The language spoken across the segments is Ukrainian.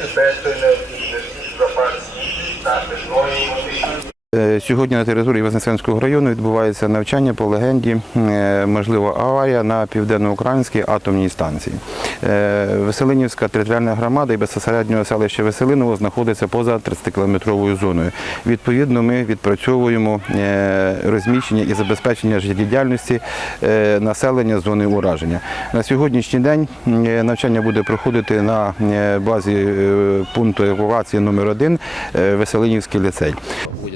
Este perto na parte da noite Сьогодні на території Вознесенського району відбувається навчання по легенді е, можлива аварія на південноукраїнській атомній станції. Е, Веселинівська територіальна громада і безпосередньо селище Веселиново знаходиться поза 30-кілометровою зоною. Відповідно, ми відпрацьовуємо е, розміщення і забезпечення життєдіяльності е, населення зони ураження. На сьогоднішній день е, навчання буде проходити на е, базі е, пункту евакуації номер 1 Веселинівський ліцей.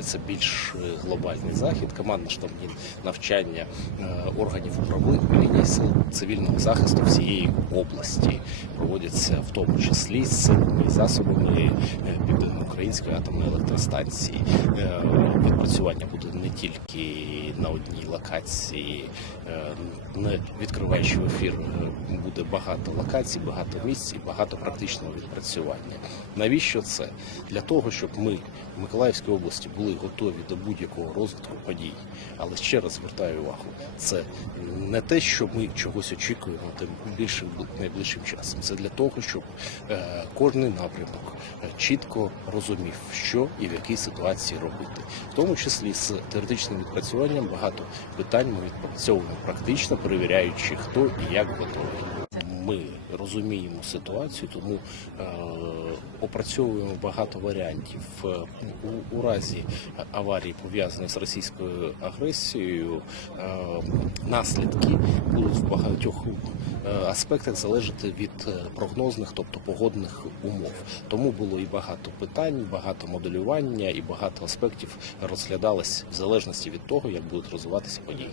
Проводяться більш е, глобальний захід, командно-штабні навчання е, органів управління сил цивільного захисту всієї області проводяться в тому числі з засобами е, Південноукраїнської атомної електростанції. Е, Відпрацювання буде не тільки на одній локації, е, не відкриваючи ефір, е, буде багато локацій, багато місць і багато практичного відпрацювання. Навіщо це? Для того, щоб ми в Миколаївській області були готові до будь-якого розвитку подій. Але ще раз звертаю увагу, це не те, що ми чогось очікуємо тим більше найближчим часом. Це для того, щоб кожний напрямок чітко розумів, що і в якій ситуації робити. В тому числі з теоретичним відпрацюванням багато питань ми відпрацьовуємо практично, перевіряючи, хто і як готовий. Ми розуміємо ситуацію, тому е, опрацьовуємо багато варіантів. Е, У, у разі аварії, пов'язаної з російською агресією, е, наслідки будуть в багатьох е, аспектах залежати від прогнозних, тобто погодних умов. Тому було і багато питань, багато моделювання, і багато аспектів розглядалось в залежності від того, як будуть розвиватися події.